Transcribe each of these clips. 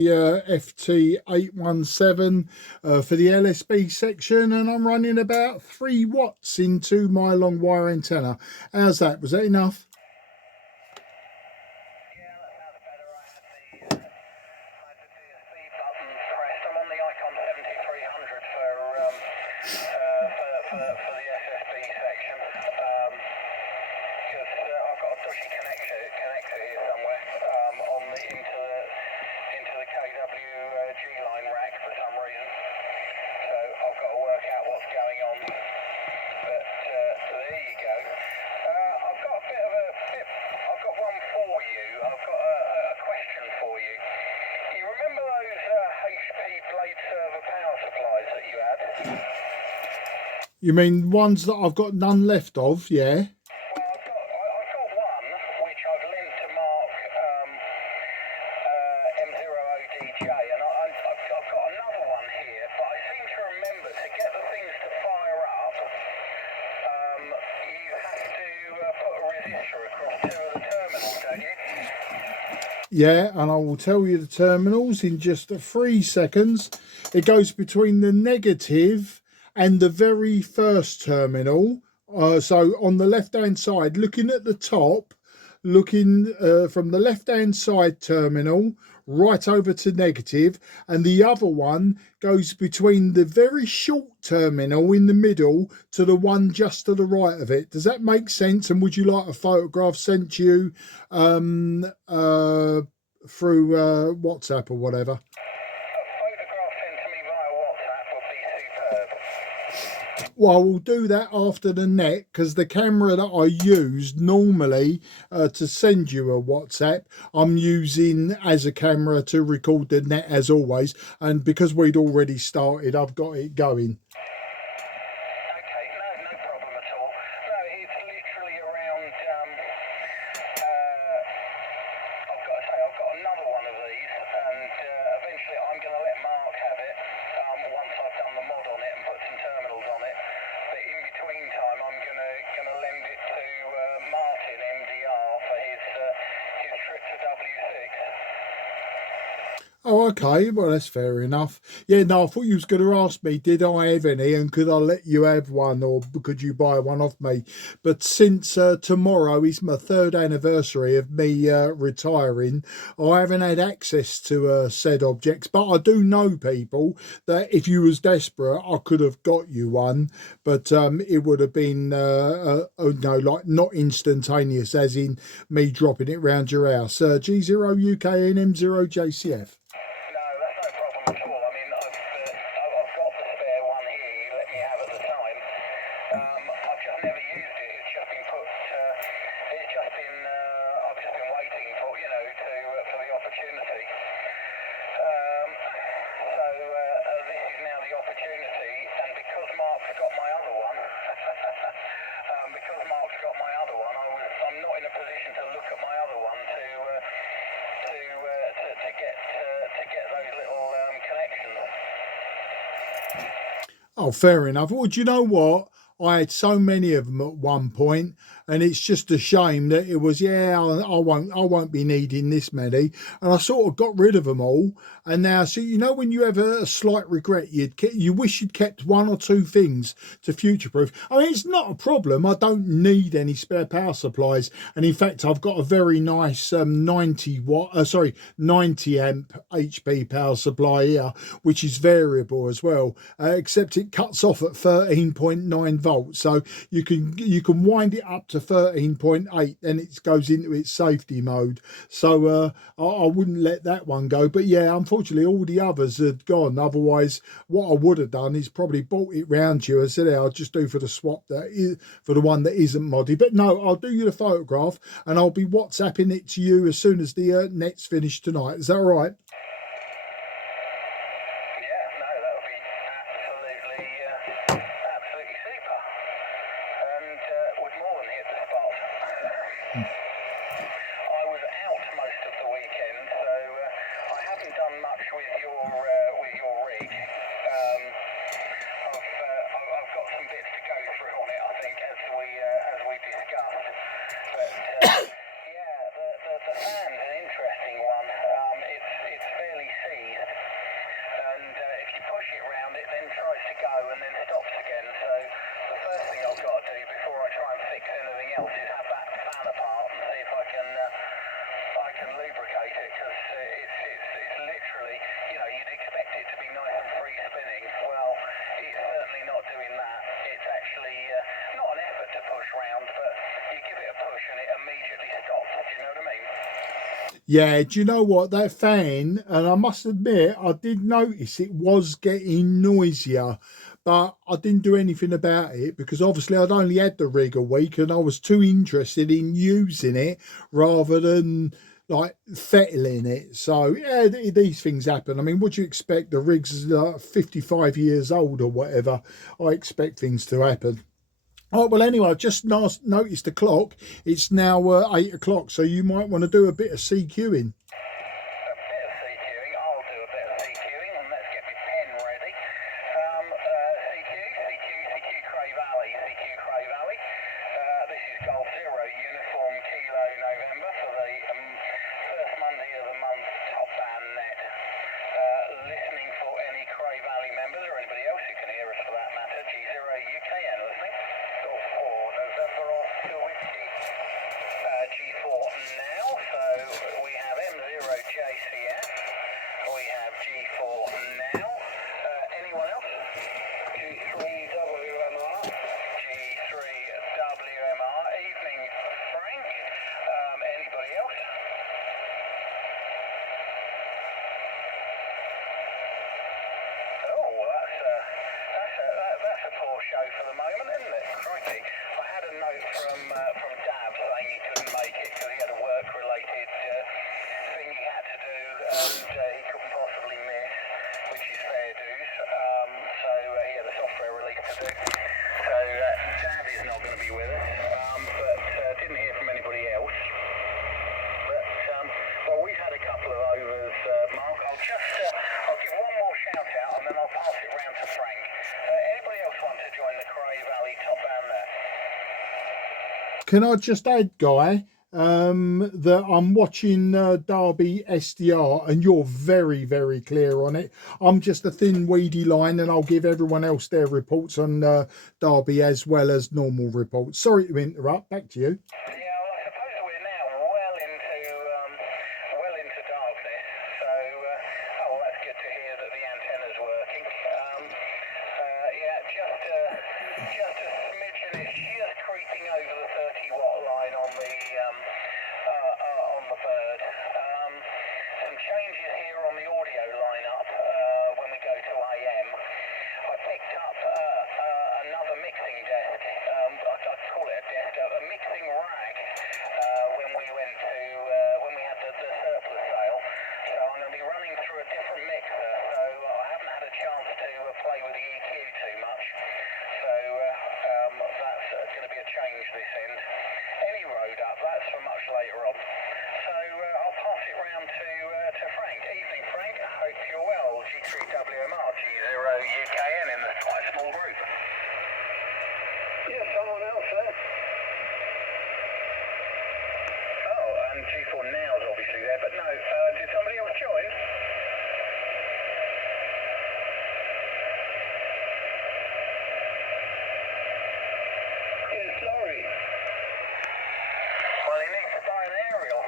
FT817 for the LSB section, and I'm running about 3 watts into my long wire antenna. How's that? Was that enough? You mean ones that I've got none left of, yeah? Well, I've got one which I've lent to Mark M0ODJ, and I've got another one here, but I seem to remember to get the things to fire up, you have to put a resistor across 2 of the terminals, don't you? Yeah, and I will tell you the terminals in just 3 seconds. It goes between the negative and the very first terminal. So on the left hand side, looking at the top, looking from the left hand side terminal right over to negative, and the other one goes between the very short terminal in the middle to the one just to the right of it. Does that make sense? And would you like a photograph sent to you through WhatsApp or whatever? Well, I will do that after the net, because the camera that I use normally to send you a WhatsApp, I'm using as a camera to record the net as always. And because we'd already started, I've got it going. Okay, no problem at all. No, it's literally around, I've got another one of these, and eventually I'm going to let Mark have it once I've done the mod on it and put some terminals on it. But in between time, I'm going to lend it to Martin MDR for his trip to W6. Oh, okay. Well, that's fair enough. Yeah, no, I thought you was going to ask me, did I have any, and could I let you have one, or could you buy one off me? But since tomorrow is my 3rd anniversary of me retiring, I haven't had access to said objects. But I do know people that if you was desperate, I could have got you one. But it would have been, no, like not instantaneous, as in me dropping it round your house. G0 UK and M0JCF. Oh, fair enough. Well, do you know what? I had so many of them at one point, and it's just a shame that it was, yeah, I won't be needing this many, and I sort of got rid of them all. And now, so you know, when you have a slight regret, you wish you'd kept 1 or 2 things to future-proof. I mean, it's not a problem. I don't need any spare power supplies, and in fact, I've got a very nice 90 amp HP power supply here, which is variable as well, except it cuts off at 13.9 volts, so you can wind it up to 13.8, then it goes into its safety mode. So I wouldn't let that one go. But yeah, unfortunately all the others had gone. Otherwise, what I would have done is probably bought it round to you. I said, hey, I'll just do for the swap for the one that isn't modded. But no, I'll do you the photograph, and I'll be WhatsApping it to you as soon as the net's finished tonight. Is that all right? The fan's an interesting one. It's fairly go and then stops again. So the first thing I've got to do before I try and fix anything else is have that fan apart and see if I can lubricate it, because it's literally, you know, you'd expect it to be nice and free spinning. Well, it's certainly not doing that. It's actually not an effort to push round, but you give it a push and it immediately stops. Do you know what I mean? Yeah, do you know what, that fan, and I must admit I did notice it was getting noisier, but I didn't do anything about it because obviously I'd only had the rig a week and I was too interested in using it rather than like fettling it. So yeah, these things happen. I mean, what do you expect? The rig's 55 years old or whatever. I expect things to happen. Oh, well, anyway, I've just noticed the clock. It's now 8 o'clock, so you might want to do a bit of CQing. A bit of CQing. I'll do a bit of CQing, and let's get my pen ready. CQ CRAY Valley, CQ CRAY Valley. This is Golf Zero Uniform Kilo November for the first Monday of the month, top band net. Listening for any CRAY Valley members or anybody else who can hear us for that matter. G0 UKN listening. Golf 4 November Oscar Whiskey. G4 now, so we have M0 JCF. We have G4 now. Anyone else? G3 WMR. G3 WMR. Evening, Frank. Anybody else? Oh, that's a poor show for the moment, isn't it? Crikey. I had a note from Dab saying he couldn't make it because he had a work-related thing he had to do and he couldn't possibly miss, which is fair dues. So he had a software release to do. So Dab is not going to be with us, but didn't hear from anybody else. But well, we've had a couple of overs, Mark. I'll give one more shout out and then I'll pass it round to Frank. Anybody else want to join the CRAY Valley top band there? Can I just add, Guy, that I'm watching Derby SDR and you're very, very clear on it. I'm just a thin, weedy line and I'll give everyone else their reports on Derby as well as normal reports. Sorry to interrupt. Back to you. Yeah, well, I suppose we're now well into darkness. So, oh, well, that's good to hear that the antenna's working. Yeah, just a smidgen. It's just creeping over the 30-watt line on the bird. Some changes here on the audio lineup when we go to AM. I picked up another mixing desk. I'd call it a desk, a mixing rack when we had the surplus sale. So I'm going to be running through a different mixer. So I haven't had a chance to play with the EQ too much. So that's going to be a change this end. Any road up, that's for much later on. So I'll pass it round to Frank. Evening, Frank. I hope you're well. G3WMR, G0 UKN in the quite small group. Yeah, someone else there. Oh, and G4 now is obviously there, but no, did somebody else join? It's Laurie. Well, he needs to buy an aerial.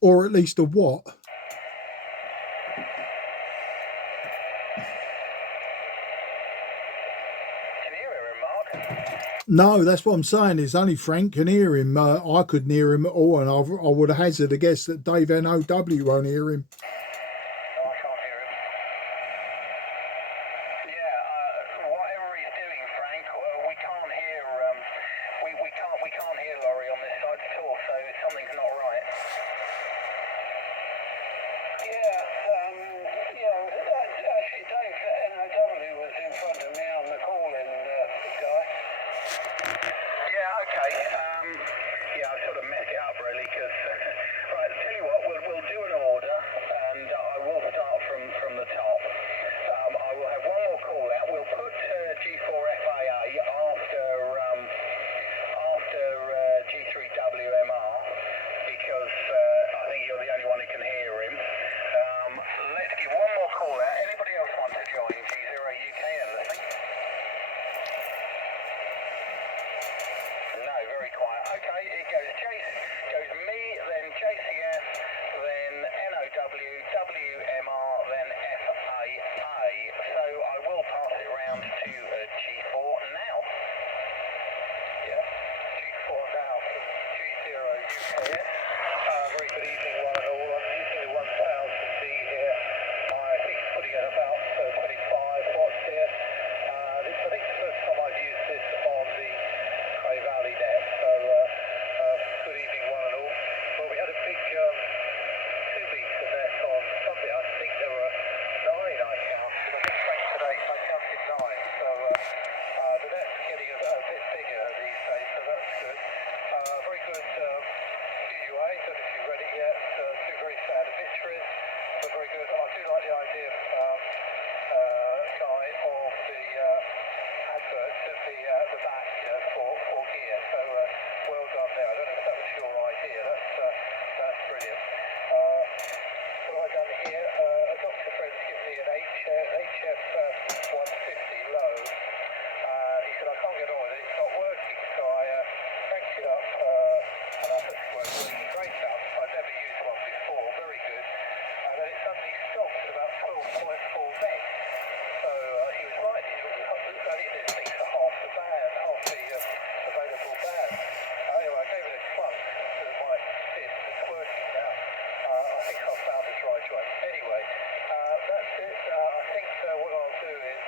Or at least a what? Can you hear him, Mark? No, that's what I'm saying. Is only Frank can hear him. I couldn't hear him at all, and I would have hazarded a guess that Dave NOW won't hear him. No, I can't hear him. Yeah, whatever he's doing, Frank, we can't hear. We can't hear Laurie on this side at all. So something's not right. Yeah, actually, Dave NOW was in front of me on the call-in guy. Yeah, okay. Yeah, I sort of messed it up really because right. Tell you what, we'll do an order, and I will start from the top. I will have one more call out. We'll put G4 FAA after G3 WMR because I think you're the only one who can hear him. very good. I do like the idea, Guy, of the adverts at the back, for gear. So well done there. I don't know if that was your idea. That's brilliant. What have I done here? A doctor friend's given me an HF 150 low. He said I can't get on with it. It's not working. So I cranked it up, and I put it working. Great stuff. I've never used one before. Very good. And then it suddenly stopped at about 12.4 meg. So he was right. It only speaks to half the band, half the available band. Anyway, I gave it a clump to my fist. It's working now. I think I've found the dry joint. Anyway, that's it. I think what I'll do is,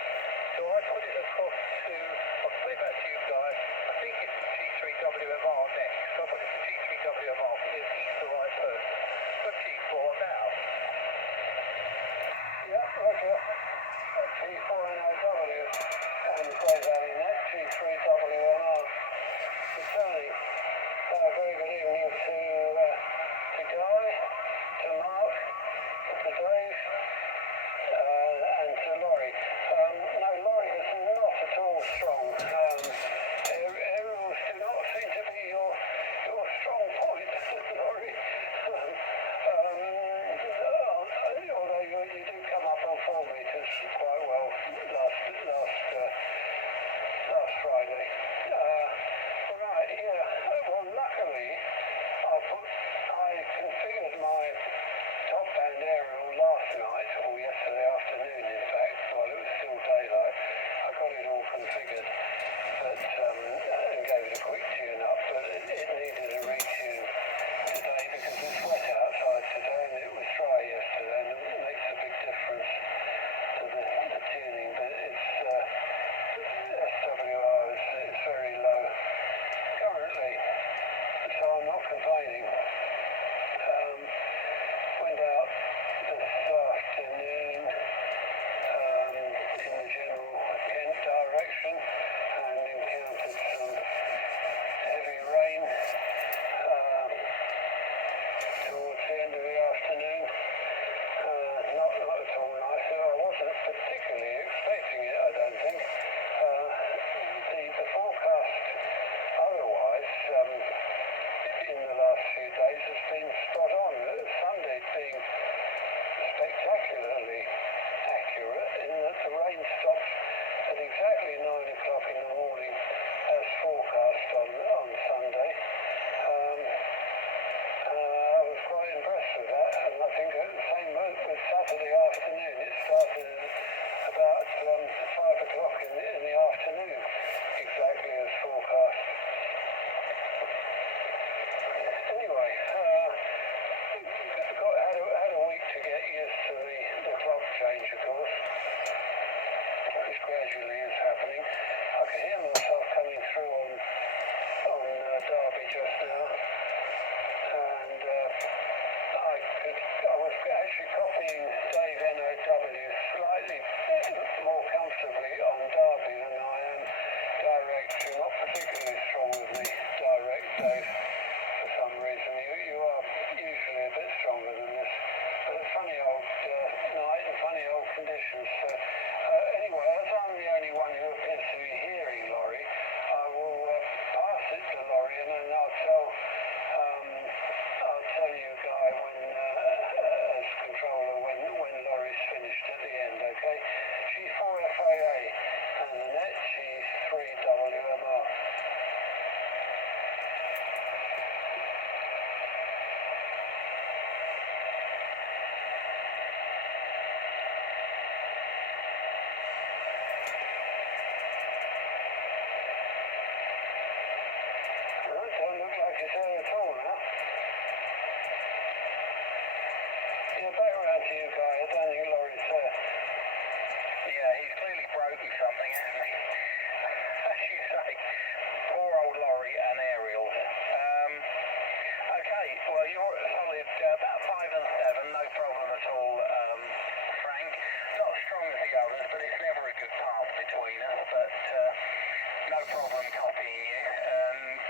so I put it across to, I'll play back to you guys. I think it's G3WMR next. So I'll put it to G3WMR because he's the right person. Put G4 now. Yeah, roger. G4NOW and the Grey Valley net, G3WMR. Returning. Very good evening to Guy, to Mark, to Dave, and to Laurie. No, Laurie is not at all strong. Aerials do not seem to be your strong point, Laurie. Although you do come up on 4 meters quite well last Friday. Right, yeah. Well, luckily, I configured my top band aerial last night, or yesterday afternoon, in fact, while it was still daylight. I got it all configured, and gave it a quick tune up, but it needed a retune today because it's wet outside today and it was dry yesterday, and it makes a big difference to the tuning, but it's SWR is very low currently, so I'm not complaining. Went out this afternoon in the general Kent direction and encountered some heavy rain towards the end of the afternoon. Not at all nice. I wasn't particularly expecting it, I don't think. The forecast otherwise in the last few days has been spot on. Sunday being spectacularly accurate in that the rain stops at exactly 9 o'clock in the morning as forecast on Sunday. I was quite impressed with that, and I think the same with Saturday afternoon. It started at about 5 o'clock in the afternoon, exactly as forecast. Anyway, had a week to get used to the clock change, of course, which gradually is happening. I can hear myself coming through on Derby just now, and I was actually copying Dave NOW slightly more comfortably on Derby than I am direct. You're not particularly strong with me direct, Dave. For some reason, you are usually a bit stronger than this, but a funny old night and funny old conditions. So anyway, as I'm the only one who appears to be hearing Laurie, I will pass it to Laurie, and then I'll tell you, Guy, when as controller when Laurie's finished at the end. Okay, G4FAA and the net G3WMR. Don't look like it's there at all now. Yeah, back around to you, Guy. I don't think Laurie's there. Yeah, he's clearly broken something, hasn't he? As you say, poor old Laurie and aerials. Okay, well, you're solid about 5 and 7, no problem at all, Frank. Not as strong as the others, but it's never a good path between us, but no problem copying you. And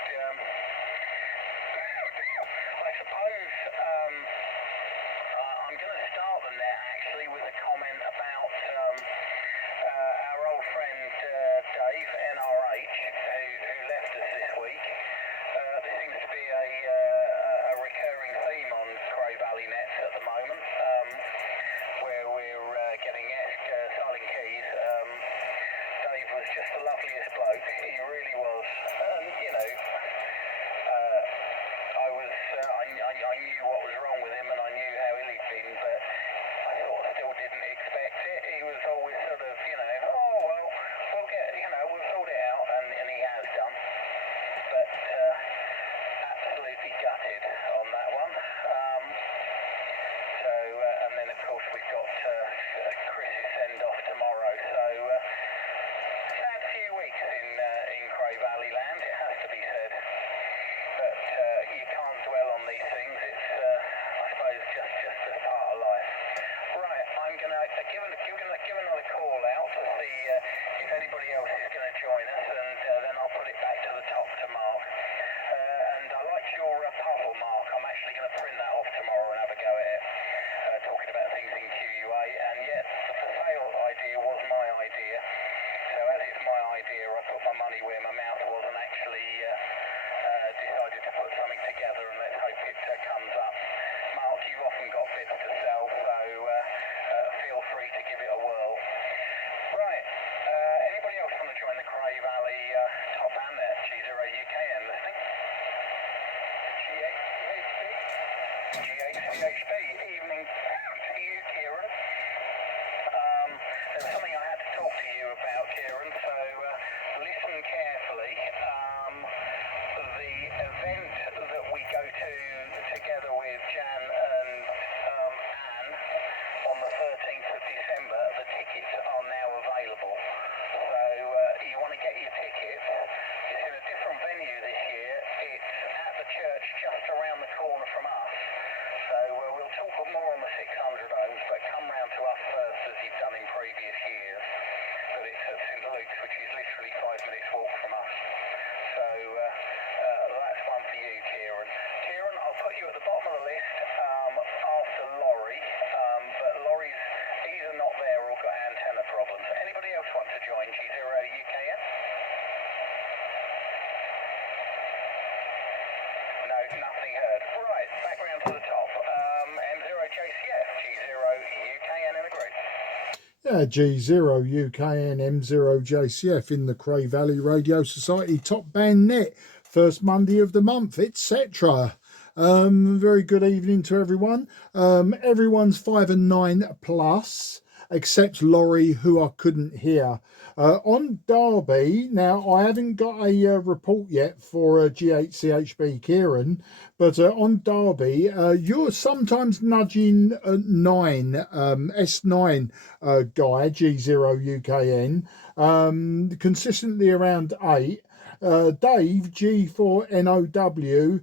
I suppose I'm going to start the net actually with a comment about our old friend Dave, NRH, who left us this week. There seems to be a recurring theme on CRAY Valley nets at the moment, where we're getting asked Silent Keys. Dave was just the loveliest bloke, he really was. You know, I knew what was wrong with him and I knew how ill he'd been, but I sort of still didn't expect it. He was always sort of, you know, oh well, we'll get, you know, we'll sort it out, and he has done. But absolutely gutted on that one. And then of course we've got Chris's send off tomorrow. So sad few weeks in CRAY Valley land, it has to be said. But you can't dwell on these things. It's I suppose just as part of life. Right, I'm gonna give another call out to see if anybody else is going to join us, and then I'll put it back to the top to Mark. And I like your puzzle, Mark. I'm actually going to print that off tomorrow and have a go at it. Talking about things in QUA, and yet the for sale idea was my idea. So as it's my idea, I put my money where my mouth was and actually decided to put something together, and let's hope it comes up. Mark, you've often got bits to sell, so feel free to give it a whirl. Right, anybody else want to join the CRAY Valley top band there? G0UKN listening? G8CHB, evening to you, Kieran. There's something I had to talk to you about, Kieran, so listen carefully. The event that we go to together with Jan and Anne on the 13th of December, the tickets are now available. So you want to get your tickets. It's in a different venue this year. It's at the church just around the corner from us. So we'll talk more on the 600 ohms, but come round to us first as you've done in previous years. But it's at St Luke's, which is literally 5 minutes walk from us. So that's one for you, Kieran. Kieran, I'll put you at the bottom of the list after Laurie, but Laurie's either not there or got antenna problems. Anybody else want to join G0UKN? No, nothing heard. Right, back round to the top. M0JCF, G0UKN in a group. Yeah, G0UKN M0JCF in the CRAY Valley Radio Society top band net, first Monday of the month, etc. Very good evening to everyone. Everyone's 5 and 9 plus, except Laurie, who I couldn't hear. On Derby, now I haven't got a report yet for G8CHB Kieran, but on Derby, you're sometimes nudging 9, S9 guy, G0UKN, consistently around 8. Dave, G4NOW,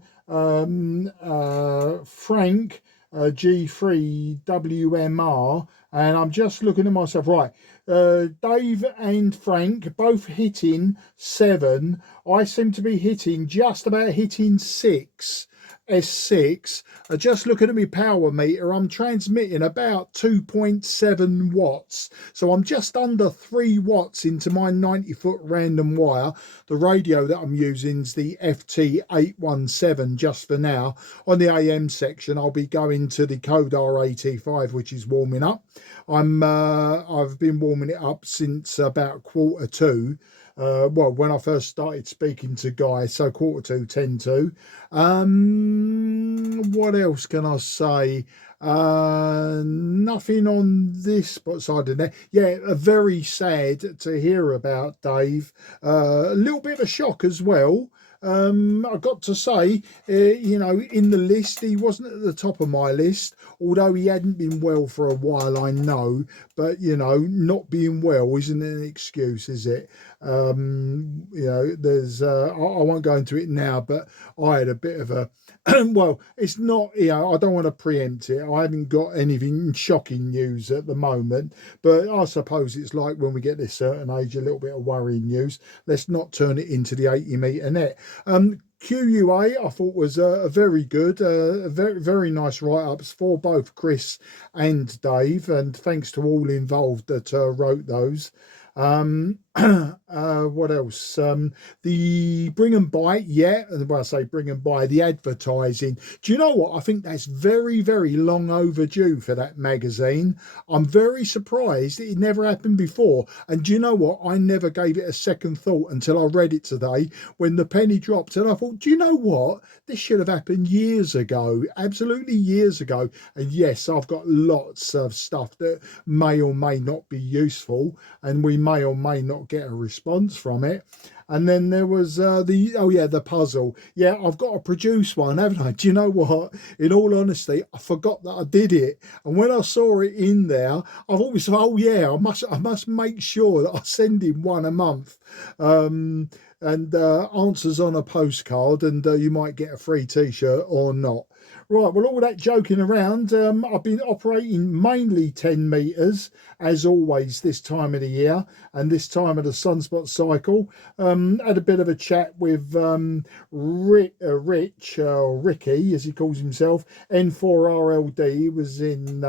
Frank, G3WMR, and I'm just looking at myself, right, Dave and Frank both hitting 7. I seem to be hitting just about hitting 6, S6. Just looking at my power meter, I'm transmitting about 2.7 watts. So I'm just under 3 watts into my 90-foot random wire. The radio that I'm using is the FT817 just for now. On the AM section, I'll be going to the Code R85, which is warming up. I've been warming it up since about 1:45. Well, when I first started speaking to Guy, so 1:45, 10 to. What else can I say? Nothing on this side of that. Yeah, very sad to hear about Dave. A little bit of a shock as well. I got to say, you know, in the list, he wasn't at the top of my list, although he hadn't been well for a while, I know. But, you know, not being well isn't an excuse, is it? You know, there's, I won't go into it now, but I had a bit of a, well, it's not, you know, I don't want to preempt it. I haven't got anything shocking news at the moment, but I suppose it's like when we get this certain age, a little bit of worrying news. Let's not turn it into the 80-metre net. QUA I thought was very good, very nice write-ups for both Chris and Dave, and thanks to all involved that wrote those. What else? The Bring and Buy, yeah, and when I say Bring and Buy, the advertising. Do you know what? I think that's very long overdue for that magazine. I'm very surprised it never happened before. And do you know what? I never gave it a second thought until I read it today when the penny dropped, and I thought, do you know what? This should have happened years ago, absolutely years ago. And yes, I've got lots of stuff that may or may not be useful, and we may or may not get a response from it. And then there was the puzzle. Yeah, I've got to produce one, haven't I? Do you know what? In all honesty, I forgot that I did it. And when I saw it in there, I've always thought, oh yeah, I must make sure that I send him one a month. And answers on a postcard, and you might get a free t-shirt or not. Right, well, all that joking around, I've been operating mainly 10 metres, as always, this time of the year and this time of the sunspot cycle. Had a bit of a chat with Rich, or Ricky, as he calls himself, N4RLD. He was in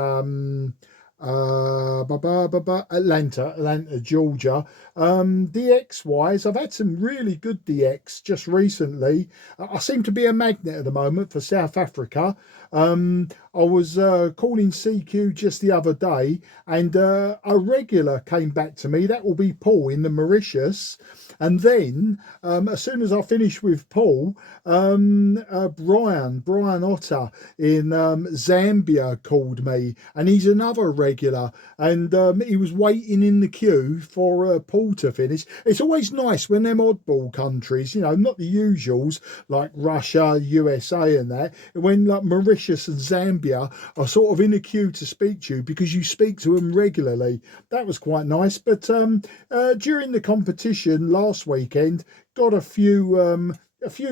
Atlanta, Georgia. DX wise, I've had some really good DX just recently. I seem to be a magnet at the moment for South Africa. I was calling CQ just the other day, and a regular came back to me. That will be Paul in the Mauritius. And then, as soon as I finished with Paul, Brian Otter in Zambia called me, and he's another regular. And he was waiting in the queue for Paul to finish. It's always nice when them oddball countries, you know, not the usuals like Russia, USA, and that, when like Mauritius and Zambia are sort of in a queue to speak to you because you speak to them regularly. That was quite nice. But during the competition last weekend, got a few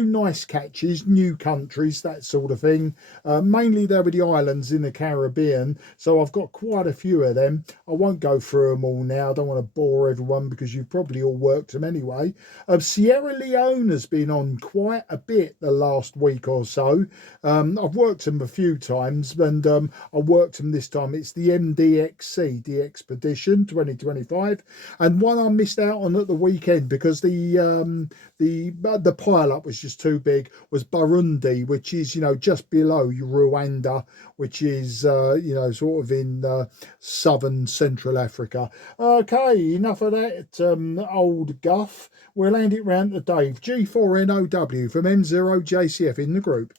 nice catches, new countries, that sort of thing. Mainly there were the islands in the Caribbean, so I've got quite a few of them. I won't go through them all now. I don't want to bore everyone because you've probably all worked them anyway. Sierra Leone has been on quite a bit the last week or so. I've worked them a few times, and I worked them this time. It's the MDXC, the Expedition 2025, and one I missed out on at the weekend because the pile-up was just too big, was Burundi, which is, you know, just below Rwanda, which is, you know, sort of in southern Central Africa. Okay, enough of that old guff. We'll hand it round to Dave, G4NOW from M0JCF in the group.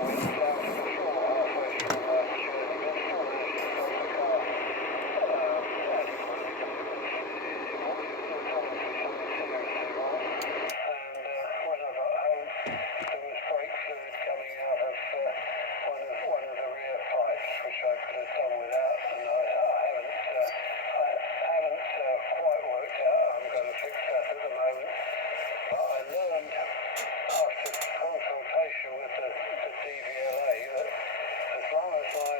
went down to the floor halfway through my journey, but still managed to stop the car. And it worked. There was obviously something seriously wrong. And when I got home, there was brake fluid coming out of one of the rear pipes, which I could have done without, and I haven't quite worked out how I'm going to fix that at the moment. But I learned after consultation with the DVLA that as long as my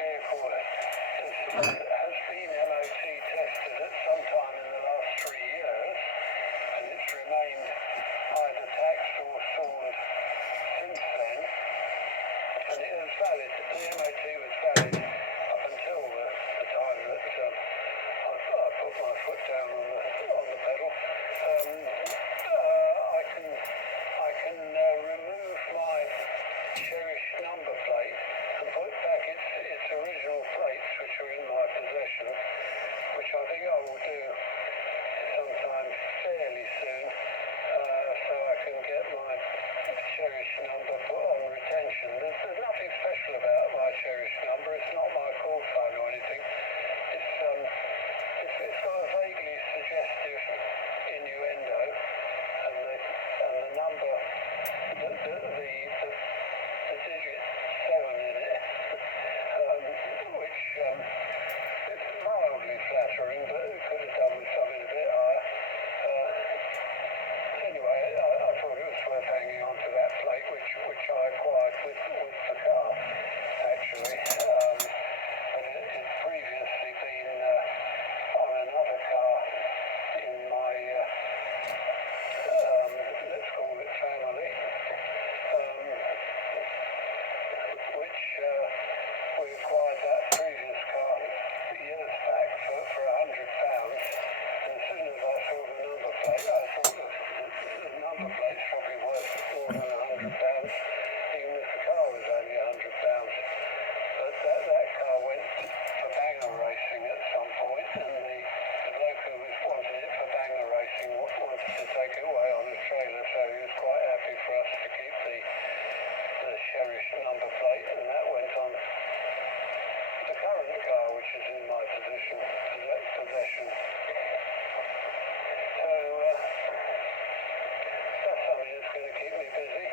vehicle has been MOT tested at some time in the last 3 years, and it's remained either taxed or stormed since then, and it was valid, the MOT was valid up until the time that I put my foot down on the pedal. I can remove my cherished number plate and put back its original plates, which are in my possession, which I think I will do sometime fairly soon, so I can get my cherished number put on retention. There's nothing special about my cherished number. It's not my call sign or anything. It's got a vaguely suggestive innuendo, and the number, the digit 7 in it, which is mildly flattering, but it could have done with something a bit higher. Anyway, I thought it was worth hanging on to that plate, which I acquired with the car, actually. But it had previously been on another car in my, let's call it family, which we acquired that previous car years back for £100. And as soon as I saw the number plate, I thought the number plate's probably worth more than £100, even if the car was only £100. But that car went for banger racing at some point, and the bloke who wanted it for banger racing wanted to take it away on a trailer, so he was quite happy for us to keep the cherished number plate, and that went on the current car, which is in my possession. So that's something that's going to keep me busy.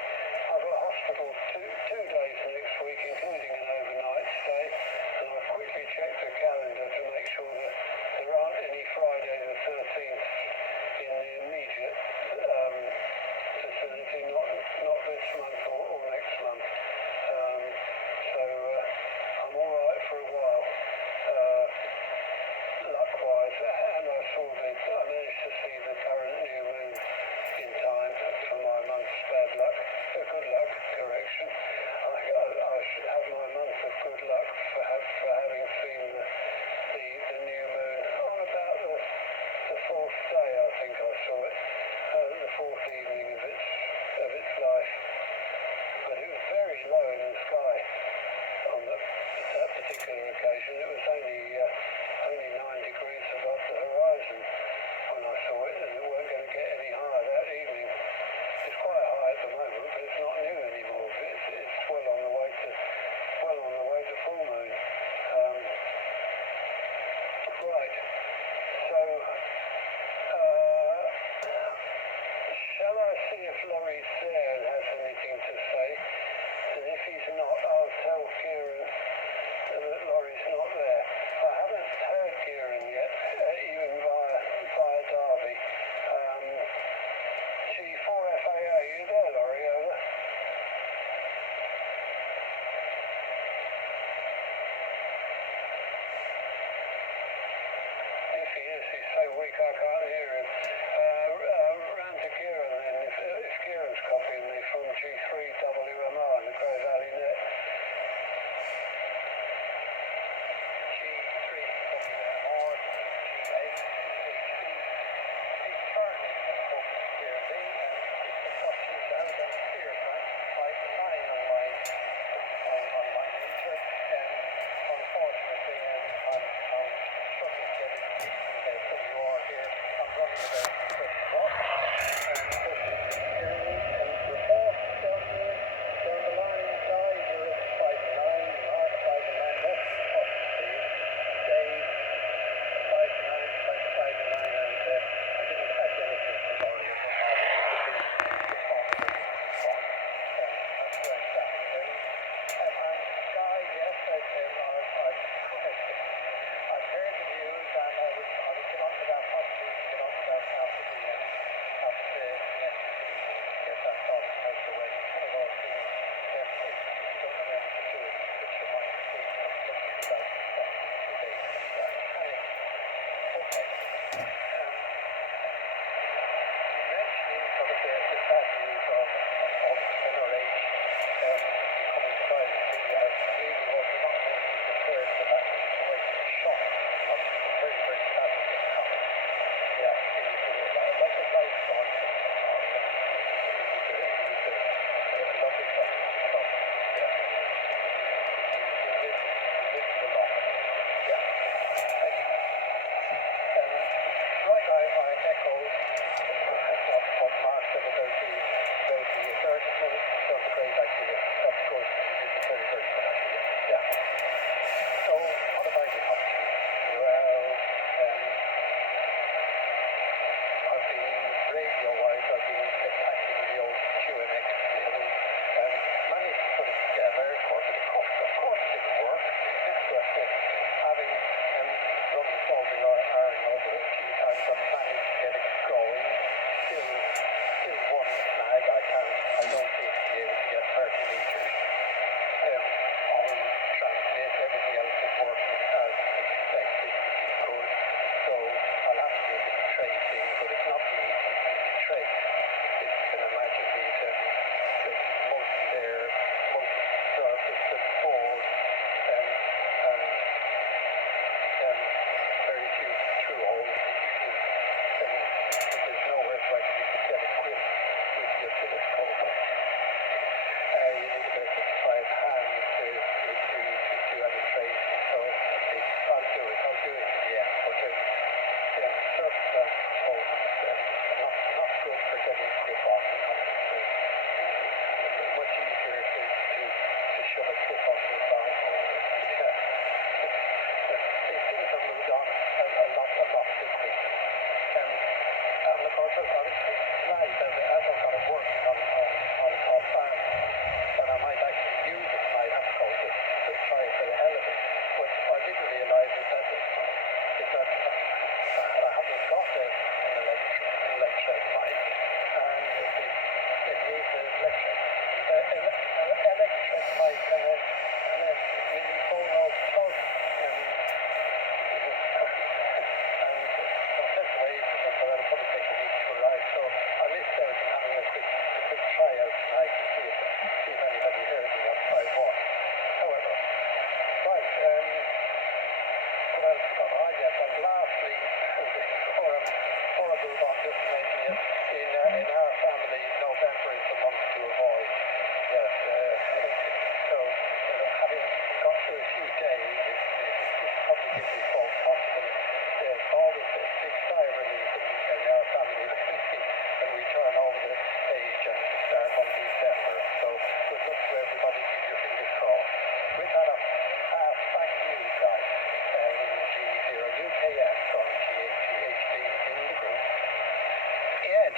I've got hospital two days next week, including an overnight stay, and I've quickly checked the calendar to make sure that there aren't any Friday the 13th in the immediate vicinity, not this month or next month. So I'm all right for a while, luck-wise, and I managed to see the current new moon in time for my month's bad luck, good luck correction. I should have my month of good luck for having seen the new moon on about the fourth day. I think I saw it, the fourth evening of its life. But it was very low in the sky on that particular occasion. It was only 9 degrees above the horizon when I saw it, and it weren't going to get any higher that evening. It's quite high at the moment, but it's not new anymore. It's well on the way to full moon. Right. So shall I see if Laurie's there and has anything to say? And if he's not, I'll tell Kieran that Laurie's not there. I haven't heard Kieran yet, even via Derby. G4FAA, you there, Laurie? Over. If he is, he's so weak I can't hear him. Round to Kieran then, if Kieran's copying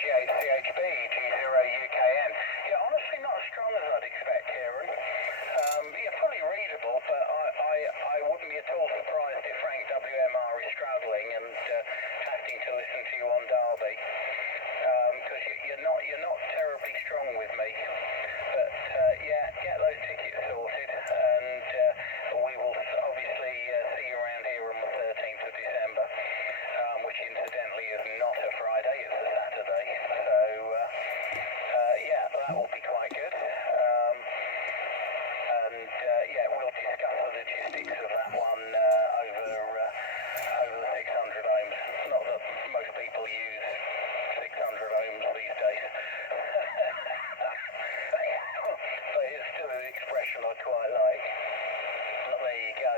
G8CHB, G0UKN. Yeah, honestly not as strong as I'd expect, Kieran. Yeah, fully readable, but I wouldn't be at all surprised if Frank WMR is struggling and having to listen to you on Derby. Because you're not terribly strong with me. But yeah, get those tickets sorted, and we will obviously see you around here on the 13th of December, which incidentally is not a Friday, it's a Saturday. So yeah, that will be quite good. And yeah, we'll discuss the logistics of that one over the 600 ohms. Not that most people use 600 ohms these days. But it's still an expression I quite like. There you go.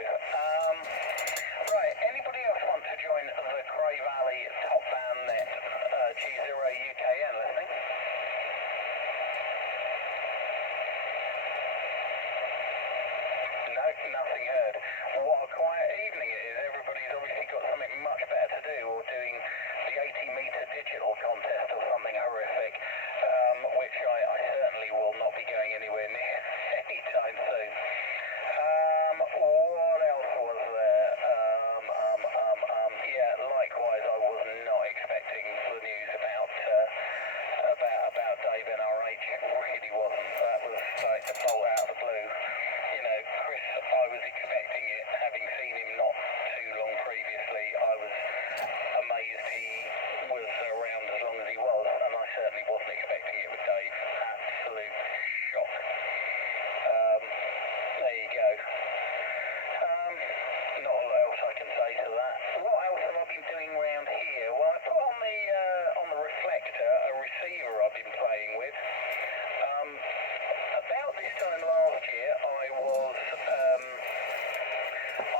Right, anybody else want to join the CRAY Valley Top Band Net G0UKN listening? No, nothing heard. What a quiet evening it is. Everybody's obviously got something much better to do, or doing the 80-meter digital contest or something horrific, which I certainly will not be going anywhere near anytime soon. What else was there? Yeah, likewise, I was not expecting the news about Dave NRH. Really wasn't. That was like a bolt out of the blue. You know, Chris, I was expecting it, having seen him not too long previously. I was amazed he was around as long as he was, and I certainly wasn't expecting it with Dave. Absolute shock. There you go. Not a lot else I can say to that. What else have I been doing around here? Well, I put on the reflector a receiver I've been playing with. About this time last year, I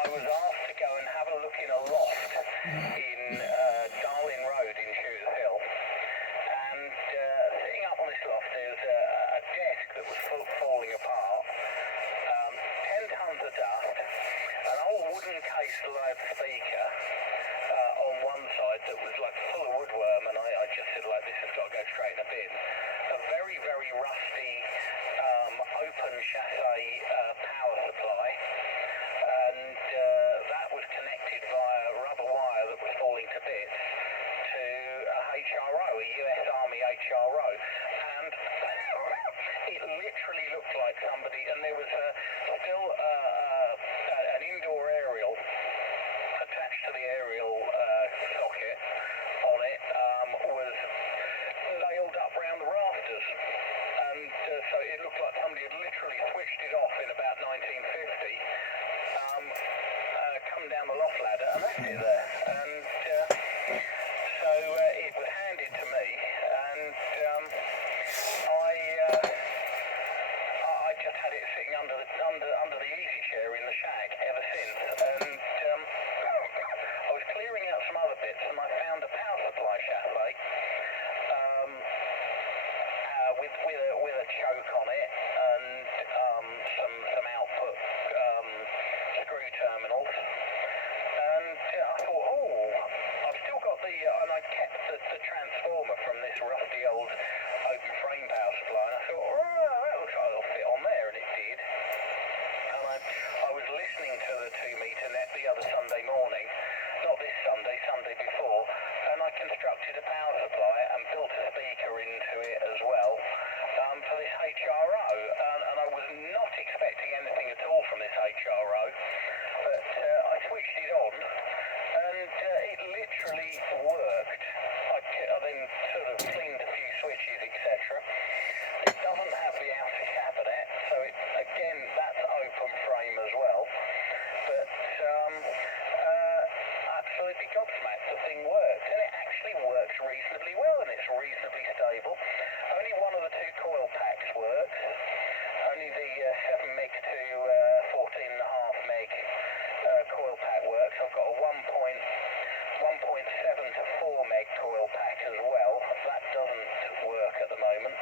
was asked to go and have a look in a loft in Darlin Road in Shooters Hill. And sitting up on this loft, there's a desk that was falling apart, 10 tons of dust, an old wooden case loudspeaker on one side that was like full of woodworm, and I just said, like, this has got to go straight in a bin. A very, very rusty open chassis power supply, and that was connected via rubber wire that was falling to bits to a HRO, a US Army HRO, and it literally looked like somebody, and there was still an indoor aerial attached to the aerial socket on it, was nailed up round the rafters, and so it looked like somebody had literally switched it off in about 1950, come down the loft ladder and left it there, and so it was handed to me, and I just had it sitting under the easy chair in the shack ever since, and I was clearing out some other bits, and I found a power supply chassis with a choke on it, and some output screw terminals, and I thought, oh, I've still got and I kept the transformer from this rusty old open frame power supply, and I thought, oh, that looks like it'll fit on there, and it did. And I was listening to the 2-meter net the other Sunday morning, not this Sunday, Sunday before, and I constructed a power supply and built a speaker into it as well for this HRO, and I was not expecting anything at all from this HRO, but I switched it on, and it literally worked. I then sort of cleaned a few switches, etc. It doesn't have the outer cabinet, so again, that's open frame as well, but absolutely gobsmacked, the thing works, and it actually works reasonably well, and it's reasonably stable. Only one of the 2 coil packs works, only the 7 meg to 14.5 meg coil pack works. I've got a 1.7 to 4 meg coil pack as well. That doesn't work at the moment,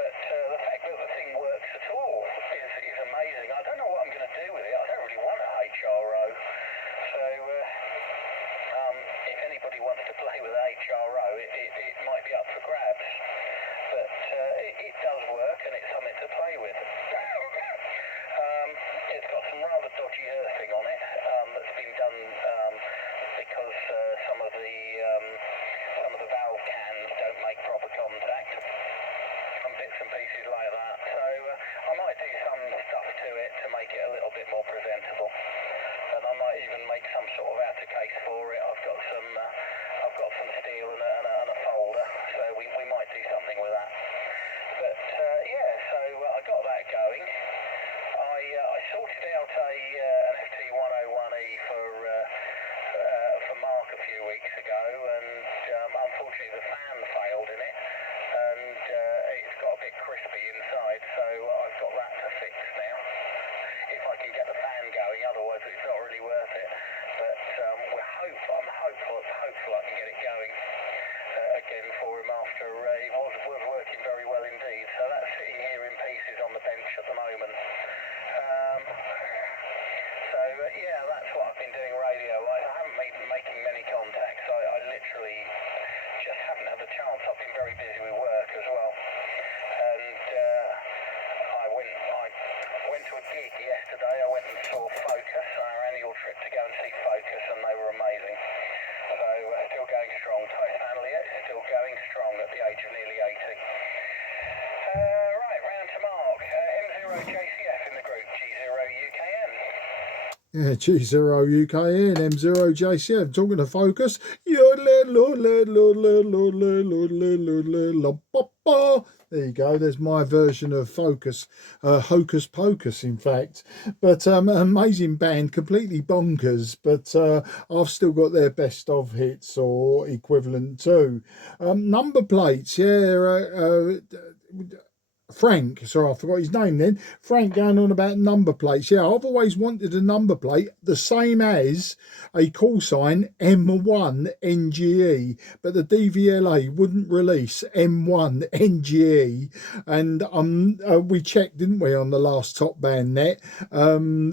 but the fact that the thing works at all is amazing. I don't know what I'm going to do with it. I don't really want a HRO, so if anybody wants to play with a HRO, it might be up for something with that. But yeah, so I got that going. I sorted out an FT101E for Mark a few weeks ago, and unfortunately the fan failed in it, and it's got a bit crispy inside, so I've got that to fix now. If I can get the fan going, otherwise it's not really worth it. But I'm hopeful I can get it going again for him after he was working very well indeed. So that's sitting here in pieces on the bench at the moment. So yeah, that's what I've been doing radio. I haven't been making many contacts. I literally just haven't had the chance. I've been very busy with work as well. And I went to a gig yesterday. I went and saw Focus, our annual trip to go and see Focus, and they were amazing. So still going strong. Tyson Elliott is still going strong at the age of nearly 80. Right, round to Mark. M0JCF in the group, G0UKN. Yeah, G0UKN, M0JCF, talking to Focus. There you go, there's my version of Focus, Hocus Pocus, in fact. But amazing band, completely bonkers, but I've still got their best of hits or equivalent to. Number plates, yeah. Frank, sorry, I forgot his name then. Frank going on about number plates. Yeah, I've always wanted a number plate the same as a call sign M1 NGE, but the DVLA wouldn't release M1 NGE. And we checked, didn't we, on the last Top Band Net?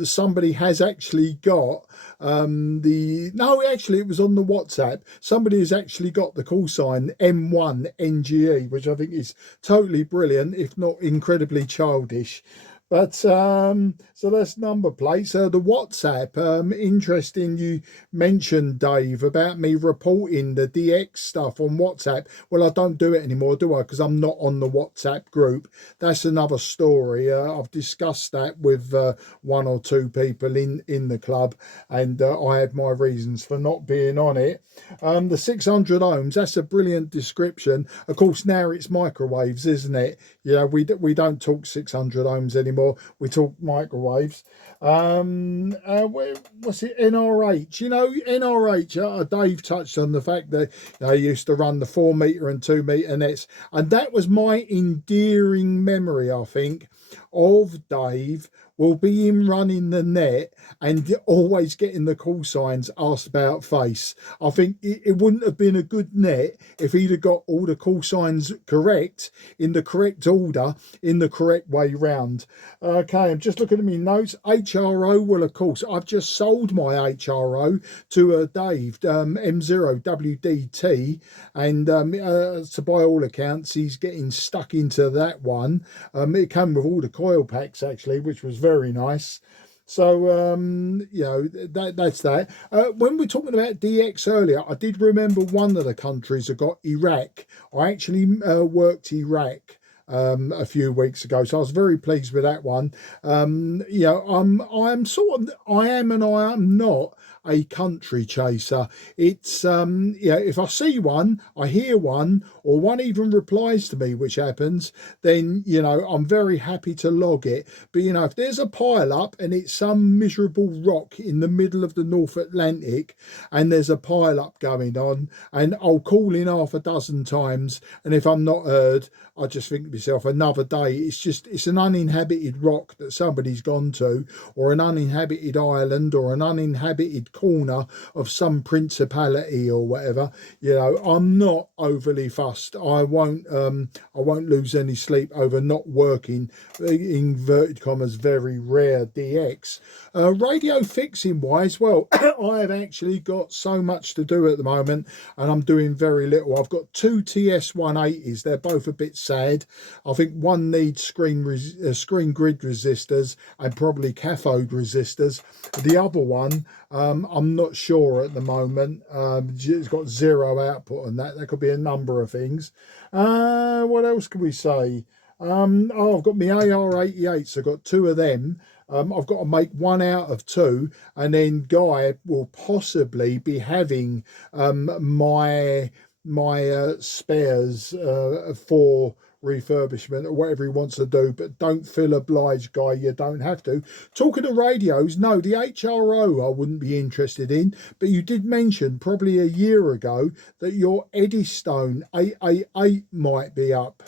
Somebody has actually got actually it was on the WhatsApp. Somebody has actually got the call sign M1 NGE, which I think is totally brilliant, if not incredibly childish. But so that's number plates. The WhatsApp, interesting you mentioned, Dave, about me reporting the DX stuff on WhatsApp. Well, I don't do it anymore, do I? Because I'm not on the WhatsApp group. That's another story. I've discussed that with one or two people in the club, and I had my reasons for not being on it. The 600 ohms, that's a brilliant description. Of course, now it's microwaves, isn't it? Yeah, we don't talk 600 ohms anymore. We talk microwaves. What's it? NRH. You know, NRH. Dave touched on the fact that they used to run the 4 meter and 2 meter nets, and that was my endearing memory, I think, of Dave. Will be him running the net and always getting the call signs asked about face. I think it wouldn't have been a good net if he'd have got all the call signs correct, in the correct order, in the correct way round. Okay, I'm just looking at my notes. HRO, well, of course, I've just sold my HRO to Dave, M0WDT, and so by all accounts, he's getting stuck into that one. It came with all the coil packs, actually, which was very nice. So that's that. When we're talking about DX earlier, I did remember one of the countries that got Iraq. I actually worked Iraq a few weeks ago, so I was very pleased with that one. I am and I am not a country chaser. It's if I see one, I hear one, or one even replies to me, which happens, then I'm very happy to log it. But if there's a pile up and it's some miserable rock in the middle of the North Atlantic, and there's a pile up going on, and I'll call in half a dozen times, and if I'm not heard, I just think to myself, another day. It's an uninhabited rock that somebody's gone to, or an uninhabited island, or an uninhabited corner of some principality or whatever. I'm not overly fussed. I won't lose any sleep over not working, inverted commas, very rare DX. Radio fixing wise, well, I have actually got so much to do at the moment, and I'm doing very little. I've got 2 TS180s. They're both a bit sad. I think one needs screen grid resistors and probably cathode resistors. The other one, I'm not sure at the moment. It's got 0 output on that. That could be a number of things. What else can we say? I've got my AR88s. I've got 2 of them. I've got to make 1 out of 2, and then Guy will possibly be having my my spares for refurbishment or whatever he wants to do, but don't feel obliged, Guy. You don't have to. Talking of radios, no, the HRO I wouldn't be interested in, but you did mention probably a year ago that your Eddystone 888 might be up,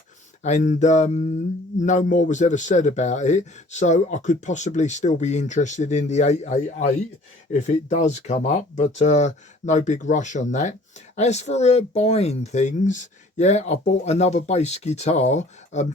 and no more was ever said about it. So I could possibly still be interested in the 888 if it does come up, but no big rush on that. As for buying things, yeah, I bought another bass guitar.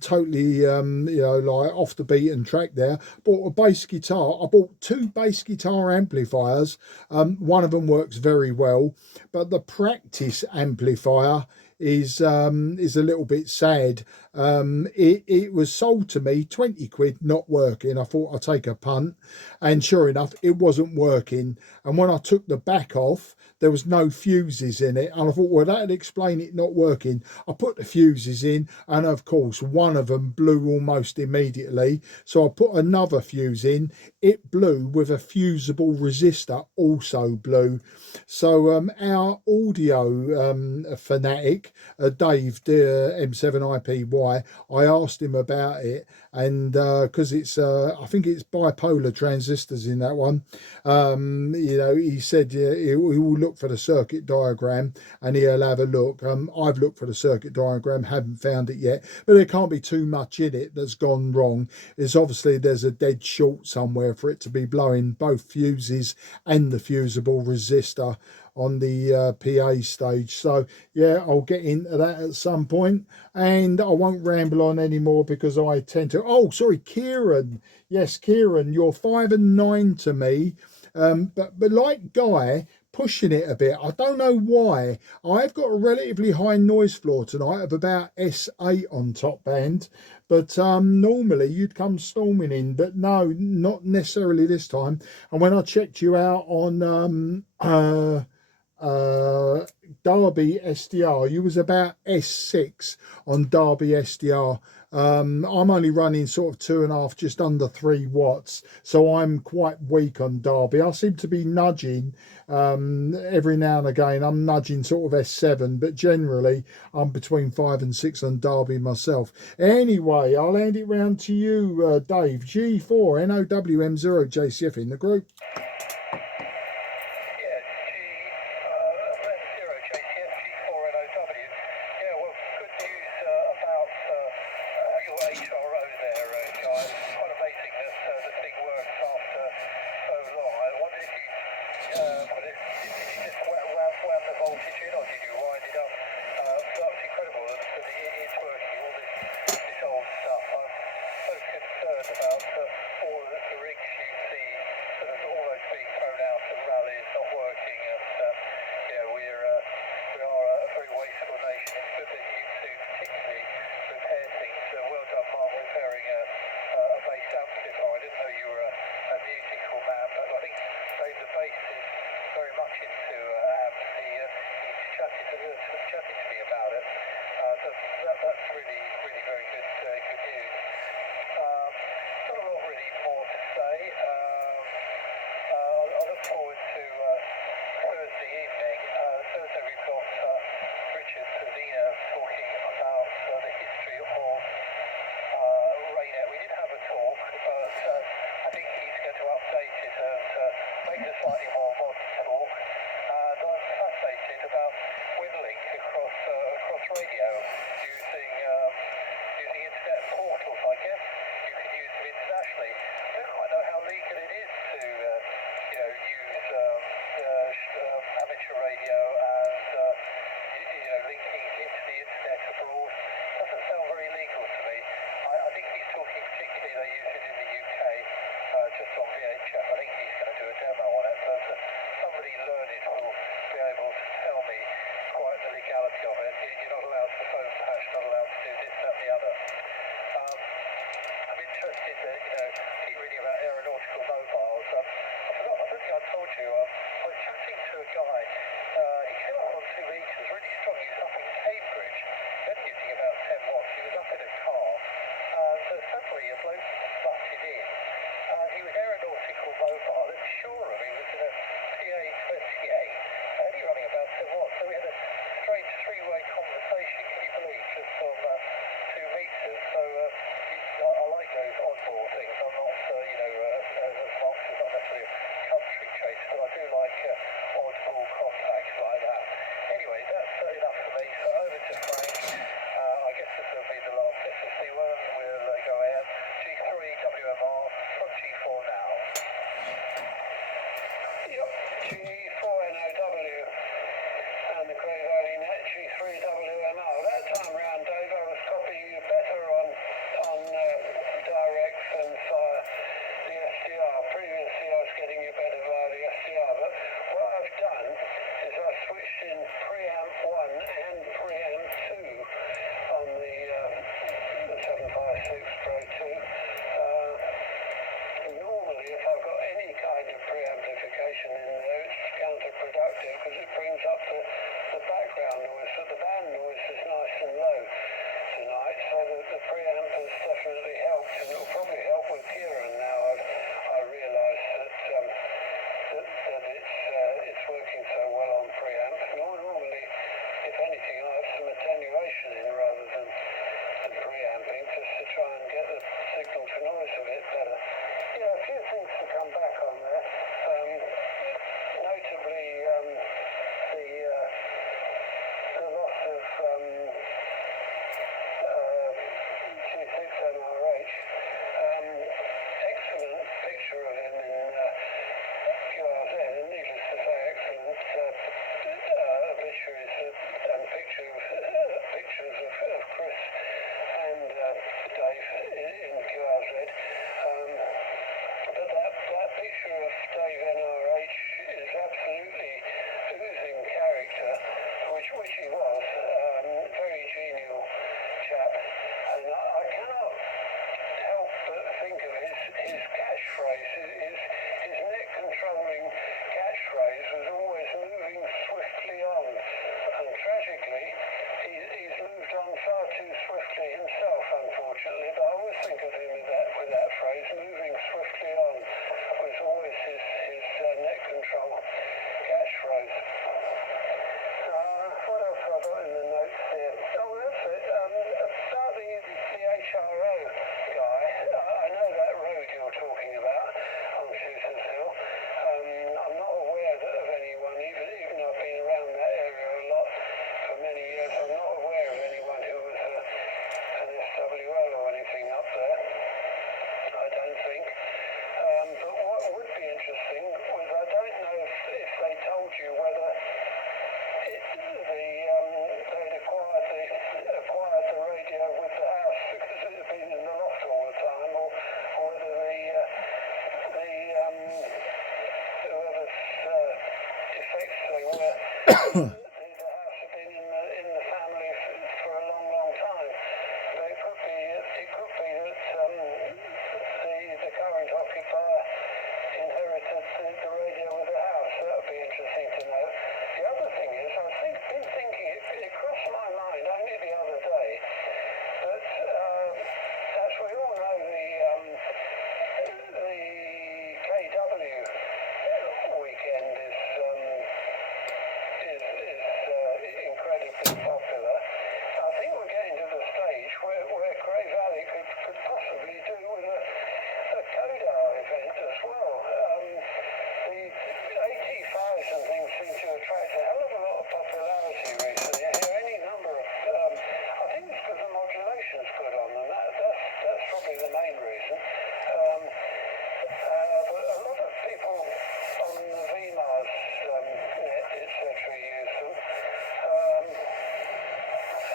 Totally, like off the beaten track there. Bought a bass guitar. I bought two bass guitar amplifiers. One of them works very well, but the practice amplifier is a little bit sad. It was sold to me 20 quid, not working. I thought I'd take a punt, and sure enough, it wasn't working. And when I took the back off, there was no fuses in it, and I thought, well, that'd explain it not working. I put the fuses in, and of course one of them blew almost immediately, so I put another fuse in. It blew with a fusible resistor, also blew. So our audio fanatic, Dave, the M7IPY, I asked him about it, and because it's I think it's bipolar transistors in that one. He said he will look for the circuit diagram and he'll have a look. I've looked for the circuit diagram, haven't found it yet, but there can't be too much in it that's gone wrong. It's obviously there's a dead short somewhere for it to be blowing both fuses and the fusible resistor on the PA stage. So yeah, I'll get into that at some point, and I won't ramble on anymore because I tend to. Oh, sorry, Kieran. Yes, Kieran, you're 5 and 9 to me, but like Guy, pushing it a bit. I don't know why. I've got a relatively high noise floor tonight of about S8 on top band, but normally you'd come storming in, but no, not necessarily this time. And when I checked you out on Derby SDR, you was about S6 on Derby SDR. I'm only running sort of 2.5, just under 3 watts, so I'm quite weak on Derby. I seem to be nudging every now and again. I'm nudging sort of S7, but generally I'm between 5 and 6 on Derby myself. Anyway, I'll hand it round to you, Dave. G4 NOWM0 JCF in the group. About all the rigs you see, sort of all those big house had been in the family for a long, long time. But it could be that the current occupier inherited the radio with the house. That would be interesting to know. The other thing is, I've been thinking, it crossed my mind only the other day that, as we all know, the KW weekend is incredibly popular. I think we're getting to the stage where CRAY Valley could possibly do with a CODAR event as well. The AT5s and things seem to attract a hell of a lot of popularity recently. I hear any number of, I think it's because the modulation's good on them. That's probably the main reason. But a lot of people on the VMARS net, etc., use them.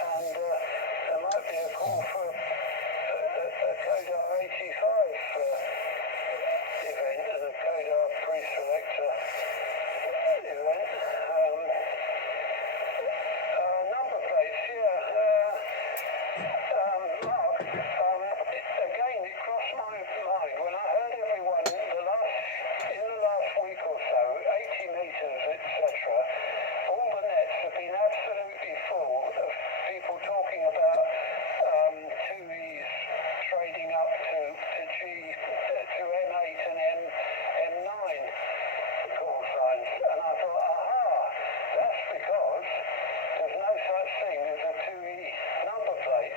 And there might be a call for a CODAR 85 event and a CODAR pre-selector event. Number plates, yeah. Mark, again, it crossed my mind when I heard everyone in the last week or so, 80 metres, etc., all the nets have been absolutely full of people talking about 2Es trading up to M8 and M9 call signs. And I thought, aha, that's because there's no such thing as a 2E number plate.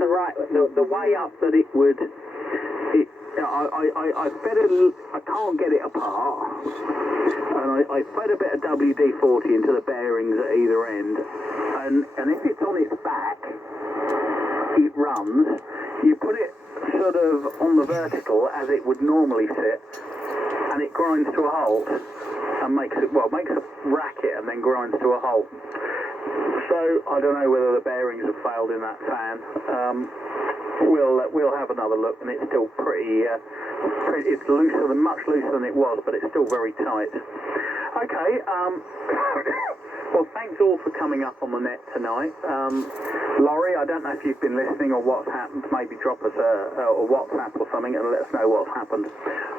the right, the way up that it would. I fed it. I can't get it apart, and I fed a bit of WD-40 into the bearings at either end, and if it's on its back, it runs. You put it sort of on the vertical as it would normally sit, and it grinds to a halt and makes a racket and then grinds to a halt. So I don't know whether the bearings have failed in that fan. We'll have another look, and it's still pretty it's much looser than it was, but it's still very tight. Okay. Well, thanks all for coming up on the net tonight. Laurie, I don't know if you've been listening or what's happened. Maybe drop us a WhatsApp or something and let us know what's happened.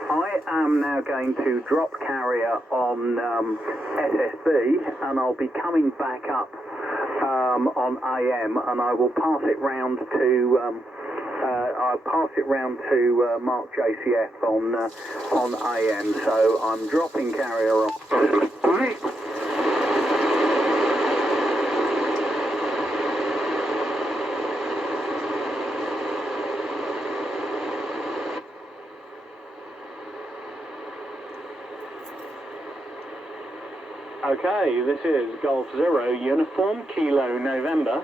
I am now going to drop carrier on SSB, and I'll be coming back up on AM, and I will pass it round to Mark JCF on AM. So I'm dropping carrier on. Okay, this is Golf Zero Uniform Kilo November.